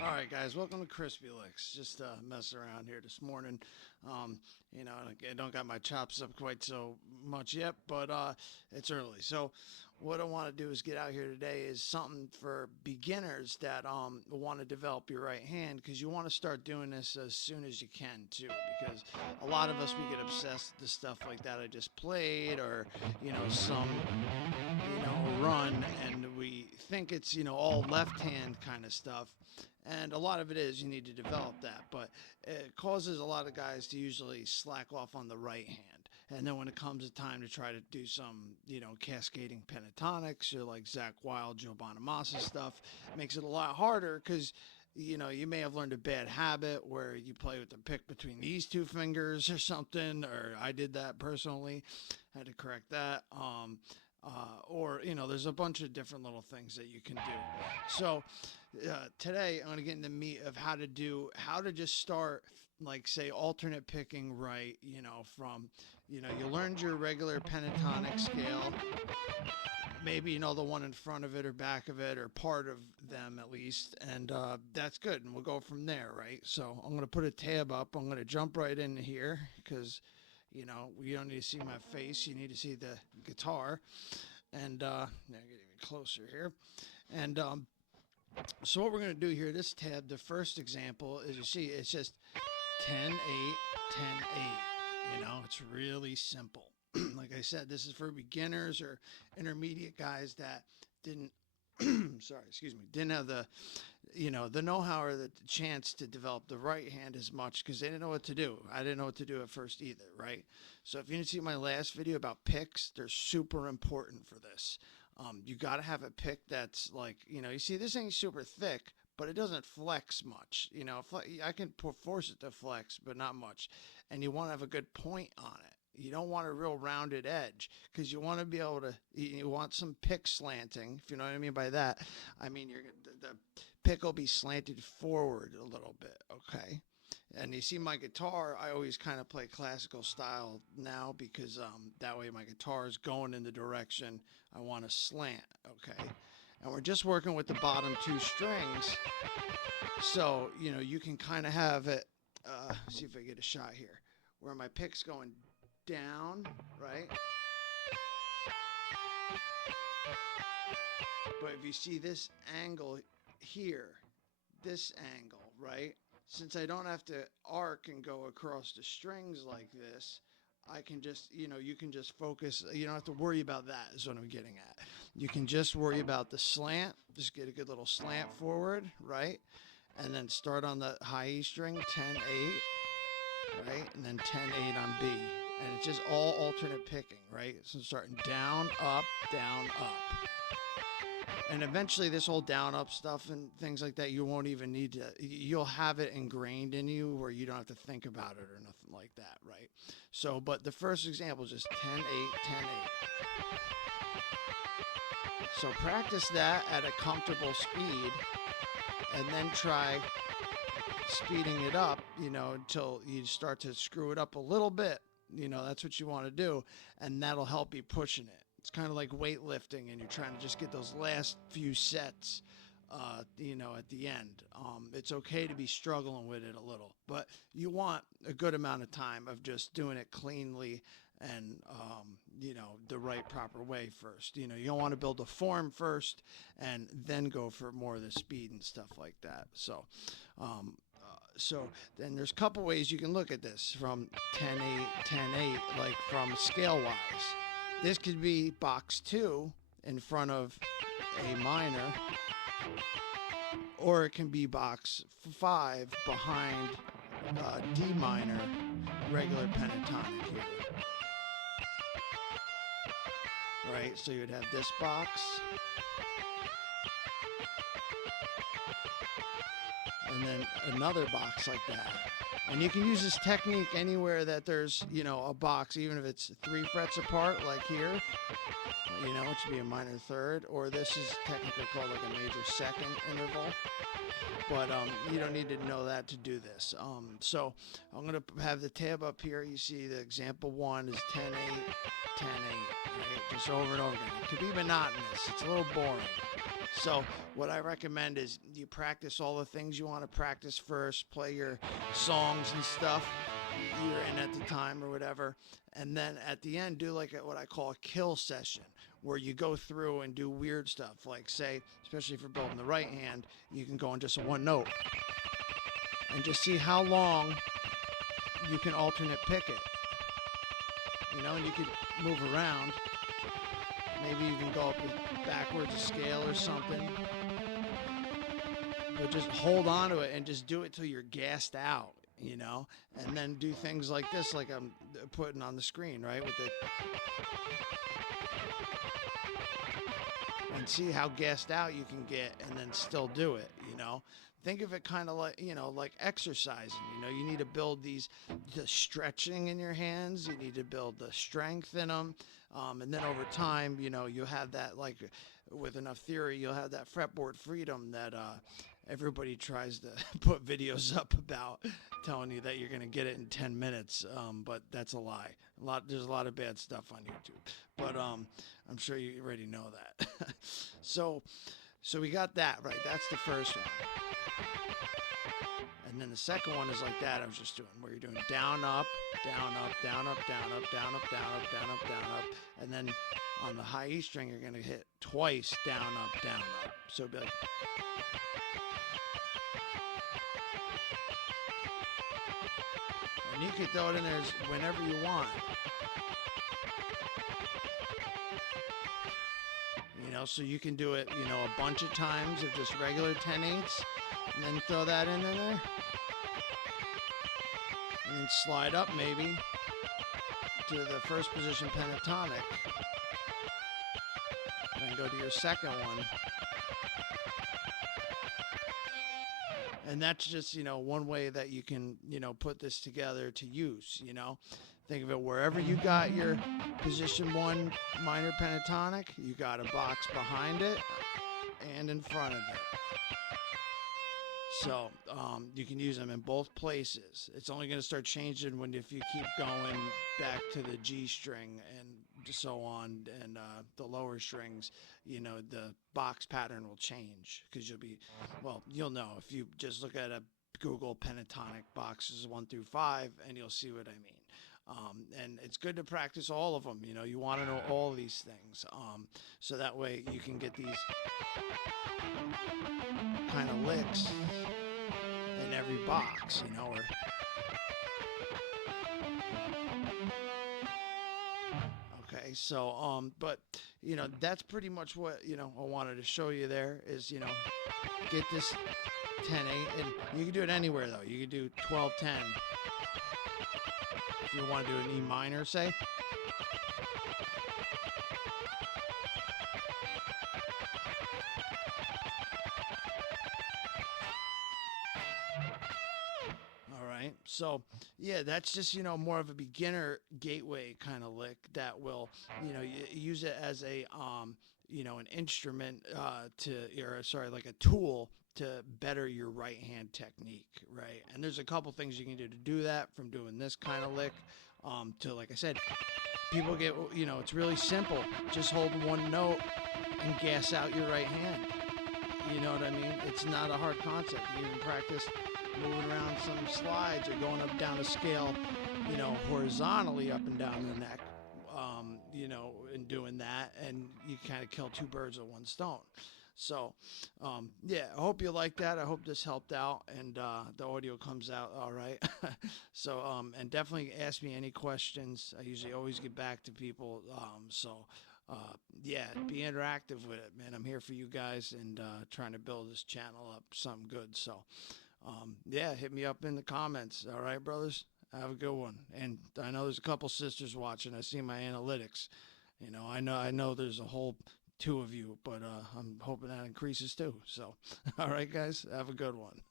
Alright guys, welcome to Crispy Licks. Just messing around here this morning. I don't got my chops up quite so much yet, but it's early. So what I want to do is get out here today is something for beginners that want to develop your right hand, because you want to start doing this as soon as you can too, because a lot of us, we get obsessed with the stuff like that I just played, or some run, and we think it's all left hand kind of stuff, and a lot of it is you need to develop that, but it causes a lot of guys to usually slack off on the right hand. And then when it comes to time to try to do some cascading pentatonics, or like Zach Wild, Joe Bonamassa stuff, it makes it a lot harder, because you may have learned a bad habit where you play with the pick between these two fingers or something, or I did that personally. I had to correct that. Or there's a bunch of different little things that you can do. So today I'm going to get into the meat of how to just start, like, say, alternate picking right. From you learned your regular pentatonic scale, maybe the one in front of it or back of it, or part of them at least, and that's good, and we'll go from there, right? So I'm going to put a tab up. I'm going to jump right in here, because you don't need to see my face. You need to see the guitar. And now get even closer here. And so what we're going to do here, this tab, the first example, is, you see, it's just 10, 8, 10, 8. It's really simple. Like I said, this is for beginners or intermediate guys that didn't, didn't have the know-how or the chance to develop the right hand as much, because they didn't know what to do. I didn't know what to do at first either, right? So if you didn't see my last video about picks, they're super important for this. You got to have a pick that's like, you see this thing's super thick, but it doesn't flex much. I can force it to flex, but not much. And you want to have a good point on it. You don't want a real rounded edge, because you want to be able to, you want some pick slanting, if you know what I mean by that. I mean, the pick will be slanted forward a little bit, okay? And you see my guitar, I always kind of play classical style now, because that way my guitar is going in the direction I want to slant, okay? And we're just working with the bottom two strings, so, you can kind of have it, see if I get a shot here, where my pick's going down, right? But if you see this angle here, this angle, right? Since I don't have to arc and go across the strings like this, I can just, you can just focus. You don't have to worry about that, is what I'm getting at. You can just worry about the slant. Just get a good little slant forward, right? And then start on the high E string, 10, 8, right? And then 10, 8 on B. And it's just all alternate picking, right? So starting down, up, and eventually this whole down, up stuff and things like that, you won't even need to, you'll have it ingrained in you where you don't have to think about it or nothing like that, right? So, but the first example is just 10, 8, 10, 8. So practice that at a comfortable speed, and then try speeding it up, until you start to screw it up a little bit. That's what you want to do, and that'll help you pushing it. It's kind of like weightlifting, and you're trying to just get those last few sets, at the end. It's okay to be struggling with it a little, but you want a good amount of time of just doing it cleanly and, the right proper way first. You don't want to build a form first and then go for more of the speed and stuff like that. So then there's a couple ways you can look at this from 10, 8, 10, 8, like from scale wise. This could be box 2 in front of A minor, or it can be box 5 behind D minor, regular pentatonic here. Right, so you'd have this box, and then another box like that. And you can use this technique anywhere that there's, a box, even if it's 3 frets apart, like here, it should be a minor third, or this is technically called like a major second interval. But you don't need to know that to do this. So I'm going to have the tab up here. You see the example 1 is 10, 8, 10, 8, right? Just over and over again. It could be monotonous. It's a little boring. So what I recommend is you practice all the things you want to practice first, play your songs and stuff you're in at the time or whatever, and then at the end do like what I call a kill session, where you go through and do weird stuff, like say, especially if you're building the right hand, you can go on just one note and just see how long you can alternate pick it, and you could move around, maybe even go up backwards a scale or something, but just hold on to it and just do it till you're gassed out, and then do things like this, like I'm putting on the screen, right, with the, and see how gassed out you can get and then still do it. Think of it kind of like, like exercising. You need to build the stretching in your hands. You need to build the strength in them. And then over time, you'll have that, like with enough theory, you'll have that fretboard freedom that everybody tries to put videos up about, telling you that you're going to get it in 10 minutes. But that's a lie. There's a lot of bad stuff on YouTube. But I'm sure you already know that. So we got that, right? That's the first one. And then the second one is like that I was just doing, where you're doing down, up, down, up, down, up, down, up, down, up, down, up, down, up, down, up. And then on the high E string, you're going to hit twice down, up, down, up. So it'd be like, and you can throw it in there whenever you want. So you can do it, a bunch of times of just regular 10/8, and then throw that in there, and then slide up maybe to the first position pentatonic, and go to your second one. And that's just, one way that you can, put this together to use, Think of it wherever you got your position 1 minor pentatonic, you got a box behind it and in front of it. So you can use them in both places. It's only going to start changing if you keep going back to the G string and so on, and the lower strings, the box pattern will change, because you'll know if you just look at a Google pentatonic boxes 1 through 5, and you'll see what I mean. And it's good to practice all of them. You want to know all these things, so that way you can get these kind of licks in every box, Okay, so but that's pretty much what I wanted to show you there is get this 10/8, and you can do it anywhere though. You can do 12/10. If you want to do an E minor, say. All right. So, yeah, that's just, more of a beginner gateway kind of lick that will, you use it as a, an instrument like a tool to better your right hand technique, right? And there's a couple things you can do to do that, from doing this kind of lick to, like I said, people get, it's really simple. Just hold one note and gas out your right hand. You know what I mean? It's not a hard concept. You can practice moving around some slides or going up down a scale, horizontally up and down the neck, and doing that, and you kind of kill 2 birds with 1 stone. So, yeah, I hope you like that. I hope this helped out, and the audio comes out all right. So, and definitely ask me any questions. I usually always get back to people. Yeah, be interactive with it, man. I'm here for you guys, and trying to build this channel up something good. So, yeah, hit me up in the comments. All right, brothers? Have a good one. And I know there's a couple sisters watching. I see my analytics. I know there's a whole 2 of you, but I'm hoping that increases too. So, all right, guys, have a good one.